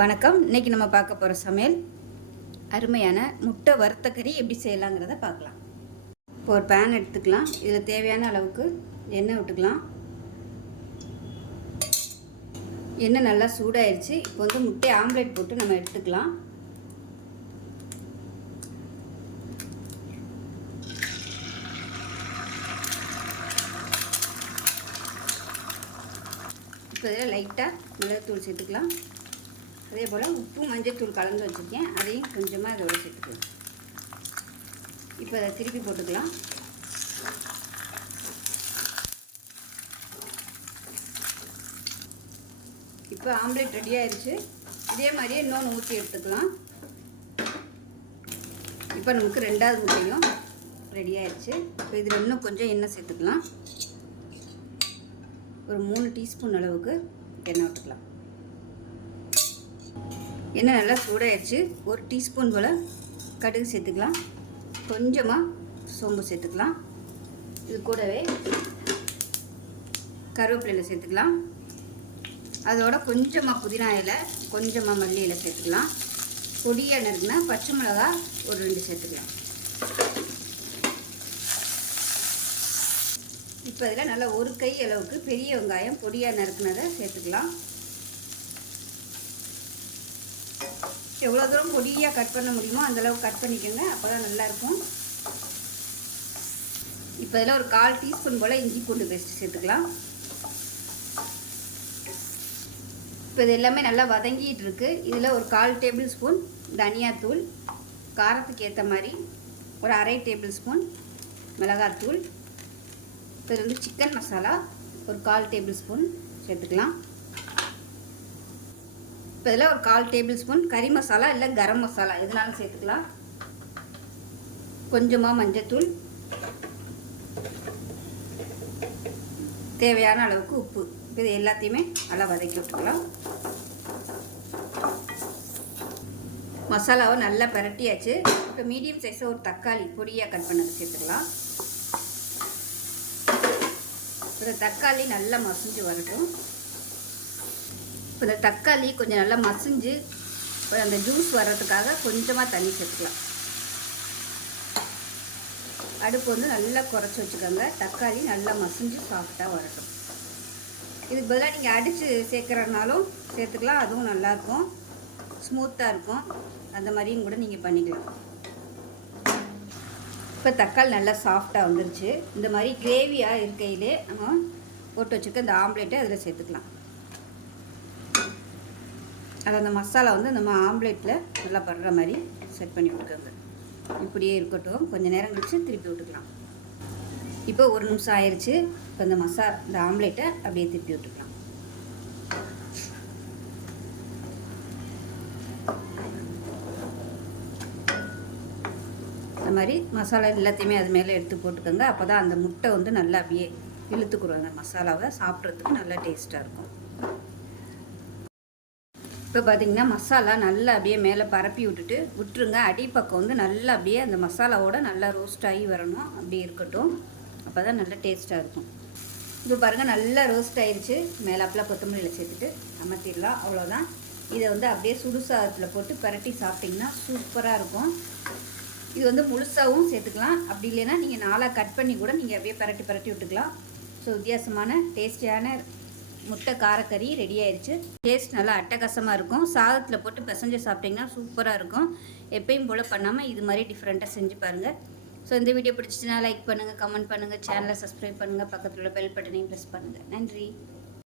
வணக்கம். இன்னைக்கு நம்ம பார்க்க போகிற சமையல் அருமையான முட்டை வறுத்த கறி எப்படி செய்யலாங்கிறத பார்க்கலாம். இப்போ ஒரு பேன் எடுத்துக்கலாம். இதில் தேவையான அளவுக்கு எண்ணெய் விட்டுக்கலாம். எண்ணெய் நல்லா சூடாயிருச்சு. இப்போ வந்து முட்டை ஆம்லேட் போட்டு நம்ம எடுத்துக்கலாம். இப்போ இதில் லைட்டாக மிளகுத்தூள் சேர்த்துக்கலாம். அதே போல் உப்பு மஞ்சத்தூள் கலந்து வச்சுருக்கேன். அதையும் கொஞ்சமாக இதோட சேர்த்துக்கலாம் இப்போ அதை திருப்பி போட்டுக்கலாம். இப்போ ஆம்லேட் ரெடி ஆயிடுச்சு இதே மாதிரியே இன்னொன்று ஊற்றி எடுத்துக்கலாம். இப்போ நமக்கு ரெண்டாவது முட்டையும் ரெடி ஆயிடுச்சு இப்போ இதில் இன்னும் கொஞ்சம் எண்ணெய் சேர்த்துக்கலாம். ஒரு மூணு டீஸ்பூன் அளவுக்கு எண்ணெய் விட்டுக்கலாம் எண்ணெய் நல்லா சூடாயிடுச்சு ஒரு டீஸ்பூன் போல் கடுகு சேர்த்துக்கலாம். கொஞ்சமாக சோம்பு சேர்த்துக்கலாம். இது கூடவே கருவேப்பிலையில் சேர்த்துக்கலாம். அதோட கொஞ்சமாக புதினா இலை கொஞ்சமாக மல்லி இலை சேர்த்துக்கலாம். பொடியாக நறுக்குனா பச்சை மிளகா ஒரு ரெண்டு சேர்த்துக்கலாம். இப்போ இதில் நல்லா ஒரு கை அளவுக்கு பெரிய வெங்காயம் பொடியாக நறுக்குனதை சேர்த்துக்கலாம். எவ்வளோ தூரம் பொடியாக கட் பண்ண முடியுமோ அந்தளவுக்கு கட் பண்ணிக்கோங்க அப்போ தான் நல்லாயிருக்கும். இப்போ இதில் ஒரு கால் டீஸ்பூன் போல் இஞ்சி பூண்டு பேஸ்ட் சேர்த்துக்கலாம். இப்போ இது எல்லாமே நல்லா வதங்கிட்டு இருக்கு. இதில் ஒரு கால் டேபிள் ஸ்பூன் தனியாத்தூள் காரத்துக்கு ஏற்ற மாதிரி ஒரு அரை டேபிள் ஸ்பூன் மிளகாத்தூள். இப்போ இது வந்து சிக்கன் மசாலா ஒரு கால் டேபிள் ஸ்பூன் சேர்த்துக்கலாம். இப்போ இதில் ஒரு கால் டேபிள் ஸ்பூன் கறி மசாலா இல்லை கரம் மசாலா. எதுனாலும் சேர்த்துக்கலாம். கொஞ்சமாக மஞ்சத்தூள். தேவையான அளவுக்கு உப்பு. இது எல்லாத்தையுமே நல்லா வதக்கி விட்டுக்கலாம். மசாலாவை நல்லா பரட்டியாச்சு. இப்போ மீடியம் சைஸில் ஒரு தக்காளி பொடியாக கட் பண்ணது சேர்த்துக்கலாம். இந்த தக்காளி நல்லா மசிஞ்சு வரட்டும். இப்போ இந்த தக்காளி கொஞ்சம் நல்லா மசிஞ்சு அந்த ஜூஸ் வர்றதுக்காக கொஞ்சமாக தண்ணி சேர்த்துக்கலாம். அடுப்பு வந்து நல்லா குறைச்சி வச்சுக்கோங்க. தக்காளி நல்லா மசிஞ்சு சாஃப்டாக வரட்டும். இதுக்கு பதிலாக நீங்கள் அடித்து சேர்க்குறதுனாலும் சேர்த்துக்கலாம். அதுவும் நல்லாயிருக்கும் ஸ்மூத்தாக இருக்கும். அந்த மாதிரியும் கூட நீங்கள் பண்ணிக்கலாம். இப்போ தக்காளி நல்லா சாஃப்டாக வந்துருச்சு. இந்த மாதிரி கிரேவியாக இருக்கையிலே நம்ம போட்டு வச்சுருக்க இந்த ஆம்லேட்டை அதில் சேர்த்துக்கலாம். அது அந்த மசாலா வந்து நம்ம ஆம்லேட்டில் நல்லா படுற மாதிரி செட் பண்ணி விட்டுக்கோங்க இப்படியே இருக்கட்டும். கொஞ்சம் நேரம் கழிச்சு திருப்பி விட்டுக்கலாம். இப்போ ஒரு நிமிஷம் ஆயிடுச்சு இப்போ இந்த மசா இந்த ஆம்லேட்டை அப்படியே திருப்பி விட்டுக்கலாம். இந்த மாதிரி மசாலா எல்லாத்தையுமே அது மேலே எடுத்து போட்டுக்கோங்க. அப்போ தான் அந்த முட்டை வந்து நல்லா அப்படியே இழுத்துக்குறோம் அந்த மசாலாவை சாப்பிட்றதுக்கு நல்லா டேஸ்ட்டாக இருக்கும். இப்போ பார்த்தீங்கன்னா மசாலா நல்லா அப்படியே மேலே பரப்பி விட்டுட்டு விட்டுருங்க. அடிப்பக்கம் வந்து நல்லா அப்படியே அந்த மசாலாவோட நல்லா ரோஸ்ட் ஆகி வரணும். அப்படி இருக்கட்டும். அப்போ தான் நல்லா டேஸ்ட்டாக இருக்கும். இப்போ பாருங்கள் நல்லா ரோஸ்ட் ஆயிடுச்சு மேலாப்பில் கொத்தமல்லியில் சேர்த்துட்டு அமர்த்திடலாம். அவ்வளோதான். இதை வந்து அப்படியே சுடுசாதத்தில் போட்டு பரட்டி சாப்பிட்டிங்கன்னா சூப்பராக இருக்கும். இது வந்து முழுசாகவும் சேர்த்துக்கலாம். அப்படி இல்லைன்னா நீங்கள் நாளாக கட் பண்ணி கூட நீங்கள் அப்படியே பரட்டி பரட்டி விட்டுக்கலாம். ஸோ வித்தியாசமான டேஸ்டியான முட்டை காரக்கறி ரெடி ஆயிடுச்சு டேஸ்ட் நல்லா அட்டகாசமாக இருக்கும். சாதத்தில் போட்டு பிசைஞ்சு சாப்பிட்டிங்கன்னா சூப்பராக இருக்கும். எப்பயும் போல் பண்ணாமல் இது மாதிரி டிஃப்ரெண்ட்டாக செஞ்சு பாருங்கள் ஸோ இந்த வீடியோ பிடிச்சிச்சுன்னா லைக் பண்ணுங்கள் கமெண்ட் பண்ணுங்கள் சேனலை சப்ஸ்கிரைப் பண்ணுங்கள் பக்கத்தில் உள்ள பெல் பட்டனையும் ப்ரெஸ் பண்ணுங்கள் நன்றி.